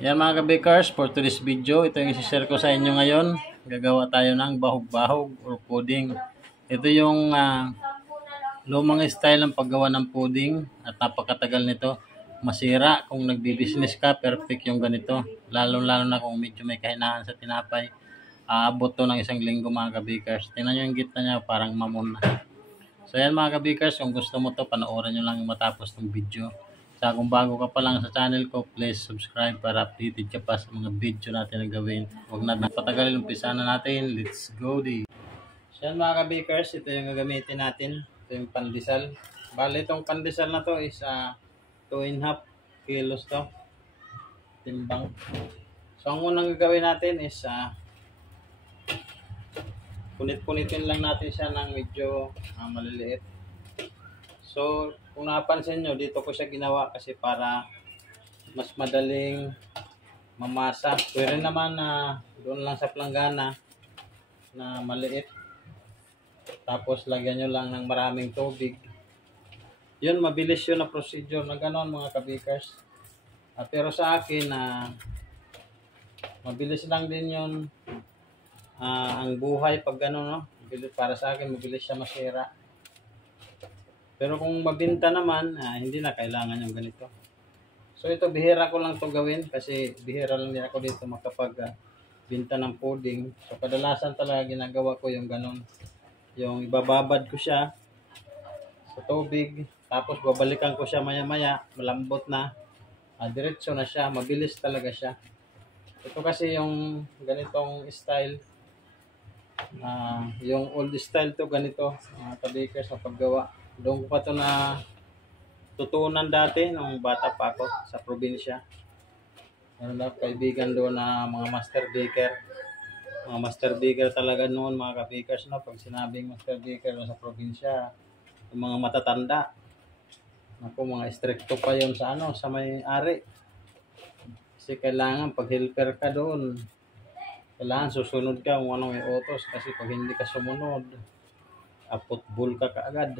Yan mga kabikers, for today's video, ito yung isi-share ko sa inyo ngayon. Gagawa tayo ng bahog-bahog or pudding. Ito yung lumang style ng paggawa ng pudding at napakatagal nito. Masira kung nagbi-business ka, perfect yung ganito. Lalo-lalo na kung medyo may kahinaan sa tinapay. Aabot to ng 1 linggo mga kabikers. Tingnan nyo yung gitna niya, parang mamon na. So yan mga kabikers, kung gusto mo to, panoorin nyo lang matapos ng video. Sa kung bago ka pa lang sa channel ko, please subscribe para updated ka pa sa mga video natin na gawin. Huwag na patagalin, umpisa na natin. Let's go di. So yan mga kabikers, ito yung gagamitin natin. Ito yung pandesal. Bali itong pandesal na to is 2.5 kilos to. Timbang. So ang unang gagawin natin is punit-punitin lang natin siya ng medyo maliliit. So, kung napansin nyo, dito ko siya ginawa kasi para mas madaling mamasa. Pwede naman na doon lang sa planggana na maliit. Tapos, lagyan nyo lang ng maraming tubig. Yun, mabilis yun na procedure na gano'n mga kabikers. Pero sa akin, mabilis lang din yun. Ang buhay pag gano'n, no? Para sa akin, mabilis siya masira. Pero kung mabinta naman, hindi na kailangan yung ganito. So ito, bihira ko lang to gawin kasi bihira lang din ako dito makapag-binta ng pudding. So kadalasan talaga ginagawa ko yung ganon. Yung ibababad ko siya sa tubig, tapos babalikan ko siya maya-maya, malambot na, diretso na siya, mabilis talaga siya. Ito kasi yung ganitong style, yung old style to ganito, mga kabikers sa paggawa. Doon ko pa ito na tutunan dati nung bata pa ako sa probinsya. Meron na kaibigan doon na mga master baker. Mga master baker talaga noon mga kabikers. No? Pag sinabing master baker sa probinsya, yung mga matatanda. Ako, mga stricto pa yon sa sa may-ari. Kasi kailangan pag helper ka doon, kailangan susunod ka kung anong may utos. Kasi pag hindi ka sumunod, apotbul ka kaagad.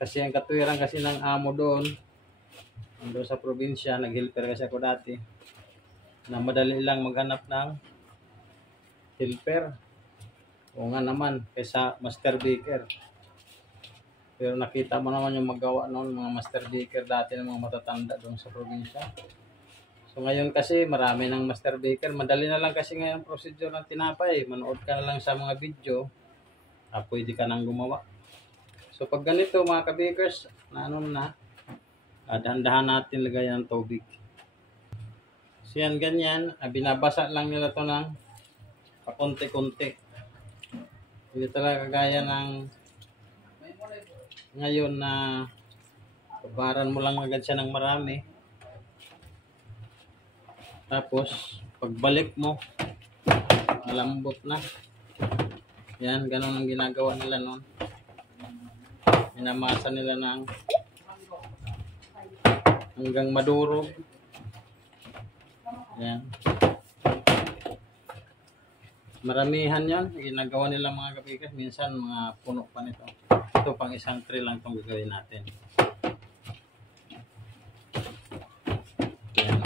Kasi ang katwiran kasi ng amo doon sa probinsya, nag-helper kasi ako dati, na madali lang maghanap ng helper. O nga naman, kaysa master baker. Pero nakita mo naman yung magawa noon, mga master baker dati ng mga matatanda doon sa probinsya. So ngayon kasi marami ng master baker. Madali na lang kasi ngayon procedure ng tinapay. Manood ka na lang sa mga video, pwede ka nang gumawa. So pag ganito mga kabakers, dahan-dahan natin lagayan ng tubig. So yan ganyan, binabasa lang nila to ng pakunti-kunti. Hindi talaga kagaya ng ngayon na babaran mo lang agad siya ng marami. Tapos pagbalik mo, malambot na. Yan, ganun ang ginagawa nila noon. Minamasa nila ng hanggang madurog. Yan. Maramihan yan. Ginagawa nila mga kapikas. Minsan mga puno pa nito. Ito pang 1 tray lang itong gagawin natin. Yan.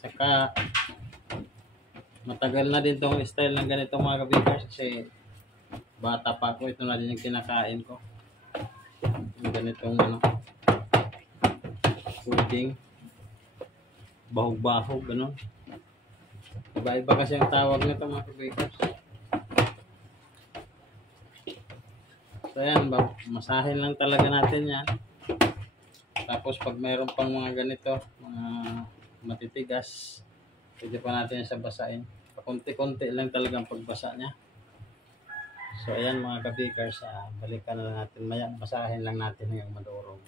Saka matagal na din itong style ng ganito mga kapikas kasi bata pa ako, ito na din yung kinakain ko. Yung ganitong pudding, bahog-bahog, gano'n. Iba-iba kasi ang tawag nito mga kapikas. So yan, masahin lang talaga natin yan. Tapos pag mayroon pang mga ganito, mga matitigas, pwede pa natin sa basain. Pakunti-kunti lang talagang pagbasa niya. So ayan mga kabikers, balikan na lang natin maya, basahin lang natin hanggang madurog.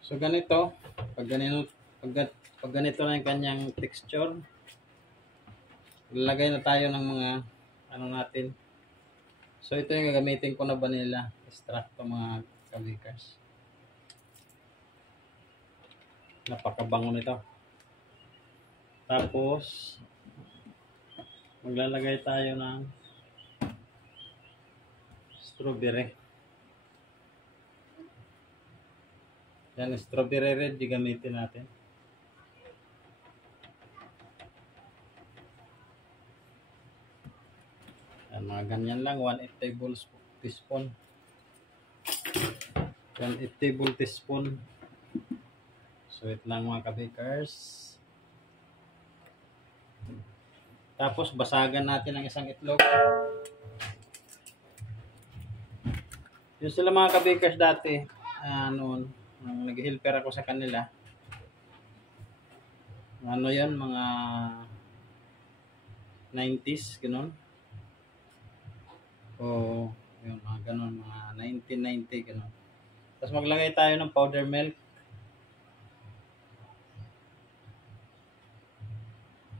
So ganito, pag ganito na yung kanyang texture, lalagay na tayo ng mga natin. So ito yung gagamitin ko na vanilla extract to mga kabikers. Napakabango nito. Tapos maglalagay tayo ng strawberry. Yan, strawberry red, di gamitin natin. Yan, mga ganyan lang, 1/8 tablespoon. 1/8 tablespoon. Sweet lang mga kabakers. Tapos basagan natin ang isang itlog. Yun sila mga kabakers dati. Noon, nag-helper ako sa kanila. Ano yan, mga 90s, ganun. O, yun, mga ganun, mga 1990, ganun. Tapos maglagay tayo ng powder milk.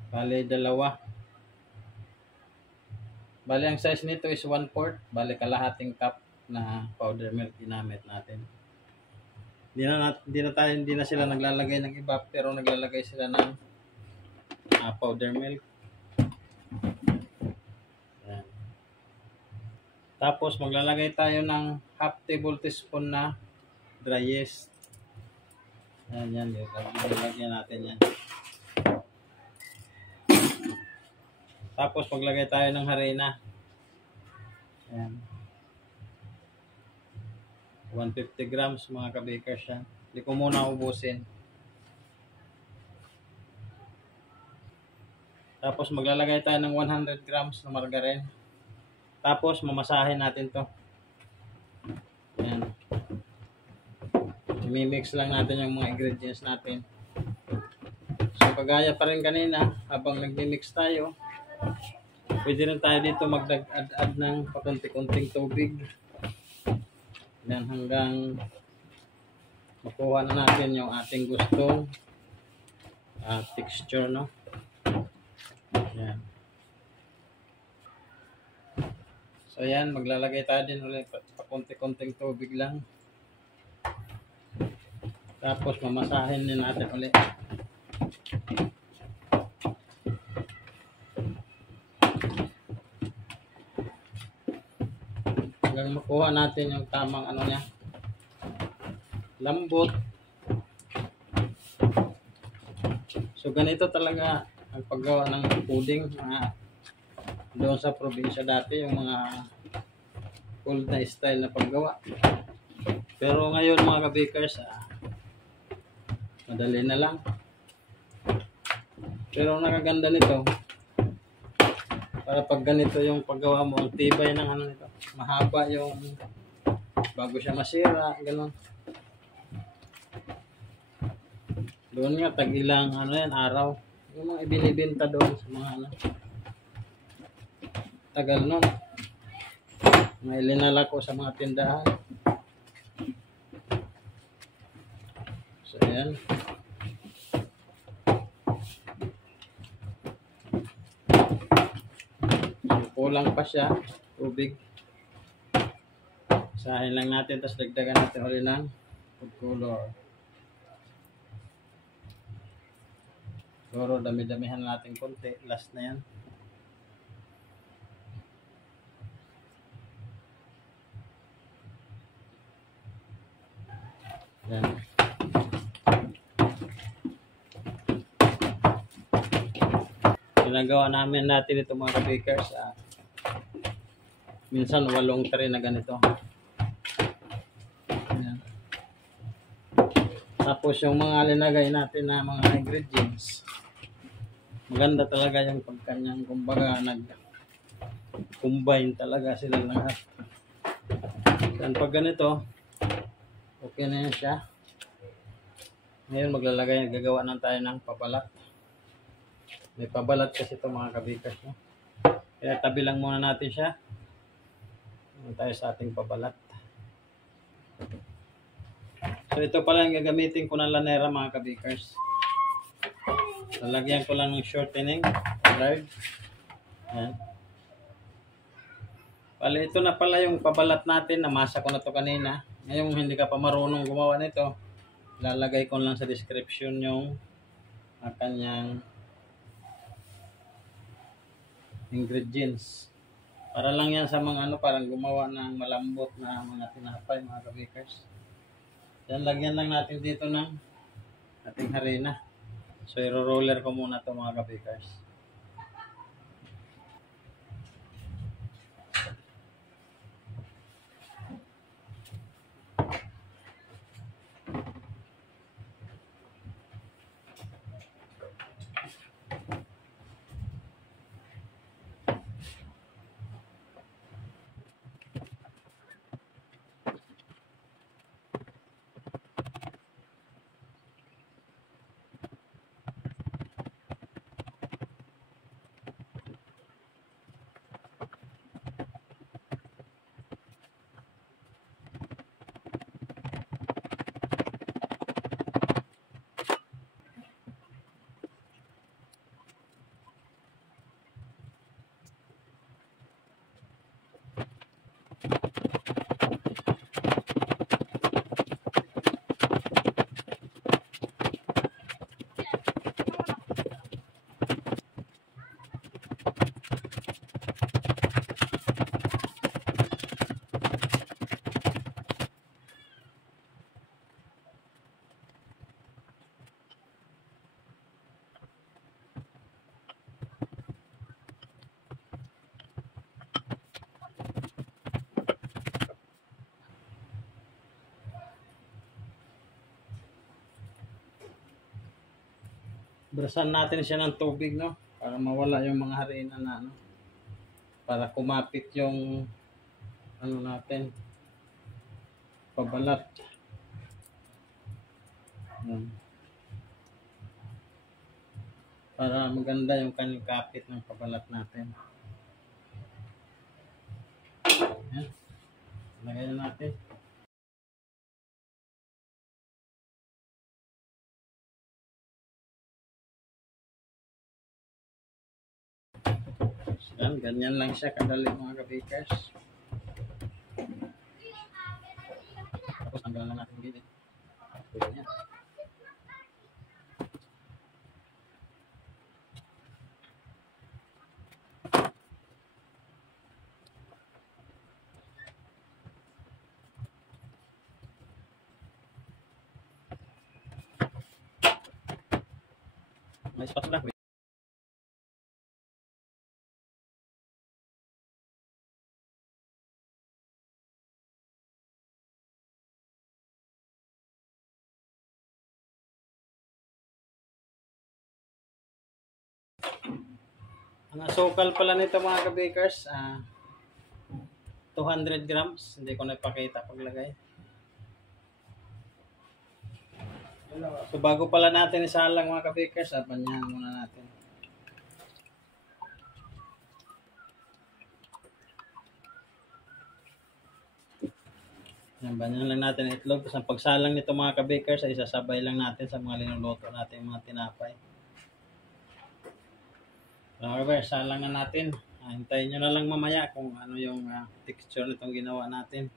Bale, dalawa. Bale, ang size nito is 1/4. Bale, kalahating cup na powder milk ginamit natin. Hindi na sila naglalagay ng iba, pero naglalagay sila ng powder milk. Ayan. Tapos maglalagay tayo ng half tablespoon na dry yeast. Ayan, lagyan natin yan. Tapos maglagay tayo ng harina. Ayan. 150 grams mga kabakers yan. Hindi ko muna ubusin. Tapos maglalagay tayo ng 100 grams na margarine. Tapos mamasahin natin to. Ayan. I-mix lang natin yung mga ingredients natin. So kagaya pa rin kanina, habang nagmi-mix tayo, pwede rin tayo dito magdag-add ng pakunti-kunting tubig. Yan, hanggang makuha na natin yung ating gustong texture, no? Yan. So yan, maglalagay tayo din ulit pakunti-kunting tubig lang. Tapos mamasahin din natin ulit. Hanggang makuha natin yung tamang ano niya, lambot. So ganito talaga ang paggawa ng pudding doon sa probinsya dati, yung mga old na style na paggawa. Pero ngayon mga kabakers, madali na lang. Pero nakaganda nito, para pag ganito yung paggawa mo, ang tibay ng ano nito, mahaba yung bago siya masira, gano'n. Doon nga, tag-ilang araw. Yung mga ibinibenta doon sa mga tagal nun. Mga ilinala ko sa mga tindahan. So, ayan. So, kulang pa siya, tubig. Isahin lang natin, tapos dagdagan natin ulit ng food color. Siguro dami-damihan natin konti. Last na yan. Yan. Ginagawa natin ito mga kabakers. Minsan 8 tray na ganito. Yan. Tapos yung mga linagay natin na mga ingredients, maganda talaga yung pagkanyang, kumbaga nag-combine talaga sila lahat. Yan, pag ganito, okay na yan siya. Ngayon gagawa na tayo ng pabalat. May pabalat kasi ito mga kabakers, no? Kaya tabi lang muna natin siya. Tayo sa ating pabalat. So ito pala yung gagamitin ko ng lanera mga kabakers. Lalagyan ko lang ng shortening lard. Ayan. Pala ito na pala yung pabalat natin. Namasa ko na to kanina. Ngayon hindi ka pa marunong gumawa nito, lalagay ko lang sa description yung kanyang ingredients. Para lang yan sa mga parang gumawa ng malambot na mga tinapay mga kabakers. Yan, lagyan lang natin dito ng ating harina. So, i-roller ko muna ito mga kabikers. Brasan natin siya ng tubig, no? Para mawala yung mga harina na, ano? Para kumapit yung, ano natin, pabalat. Yan. Para maganda yung kanyang kapit ng pabalat natin. Yan. Lagay na natin. Yan, ganyan lang siya kadali mga kabikers. Tapos tanggalan lang natin gilid. Ganyan. May spatula. Ang asukal pala nito mga kabakers, 200 grams. Hindi ko nagpakita paglagay. So bago pala natin isalang mga kabakers, banyan muna natin. Yan, banyan lang natin itlog. Tapos ang pagsalang nito mga kabakers ay isasabay lang natin sa mga linuluto natin mga tinapay. Okay, salang na natin. Hintayin nyo na lang mamaya kung ano yung texture nitong ginawa natin.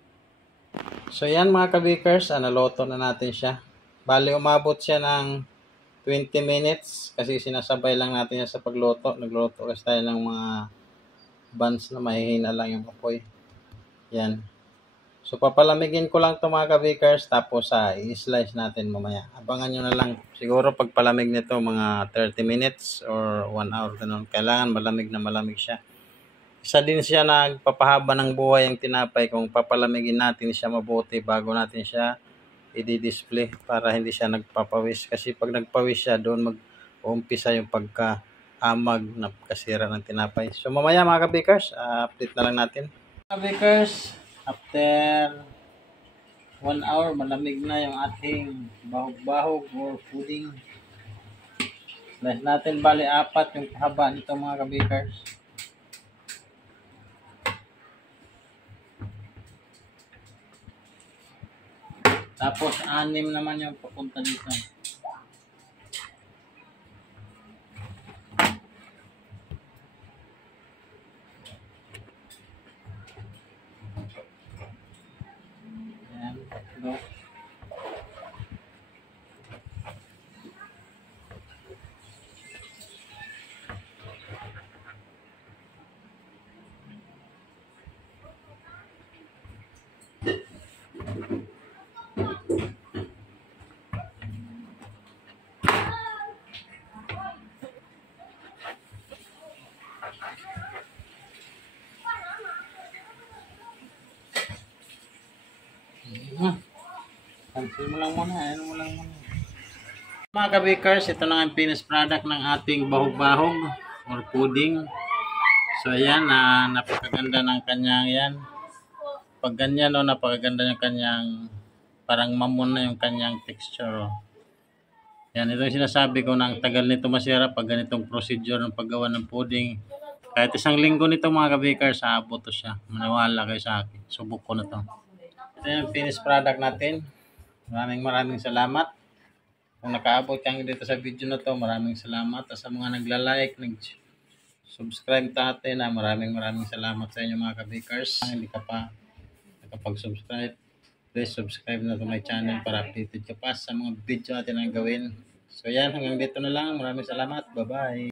So yan mga kabakers, naloto na natin siya. Bali umabot siya ng 20 minutes kasi sinasabay lang natin yan sa pagluto. Nagluto kasi tayo ng mga buns na mahihina lang yung apoy. Yan. So papalamigin ko lang ito mga kabakers tapos i-slice natin mamaya. Abangan nyo na lang. Siguro pag palamig nito mga 30 minutes or 1 hour. Ganun. Kailangan malamig na malamig siya. Isa din siya nagpapahaba ng buhay ang tinapay kung papalamigin natin siya mabuti bago natin siya i-display para hindi siya nagpapawis. Kasi pag nagpawis siya doon mag-uumpisa yung pagka-amag na kasira ng tinapay. So mamaya mga kabakers, update na lang natin. Kabakers, after 1 hour, malamig na yung ating bahog-bahog or pudding. Slice natin, bali 4 yung haba nito mga kabakers. Tapos 6 naman yung papunta dito. Ayan, go. Cancel mo lang muna. Ano mo lang muna. Mga kabikers, ito na ang finished product ng ating bahog-bahog or pudding. So ayan, napakaganda ng kanyang yan. Pag ganyan, no, napakaganda ng kanyang, parang mamon na yung kanyang texture. Oh. Yan, ito yung sinasabi ko na ang tagal nito masira pag ganitong procedure ng paggawa ng pudding. Kahit isang linggo nito mga kabikers, aabot to siya. Maniwala kayo sa akin. Subok ko na to. Ito yung finished product natin. Maraming salamat. Kung nakaabot kang dito sa video na to, maraming salamat. At sa mga nagla-like, nag-subscribe natin, maraming salamat sa inyo mga kabikers. Kung hindi ka pa nakapag-subscribe, please subscribe na to my channel para updated ka pa sa mga video natin ang gawin. So yan, hanggang dito na lang. Maraming salamat. Bye-bye.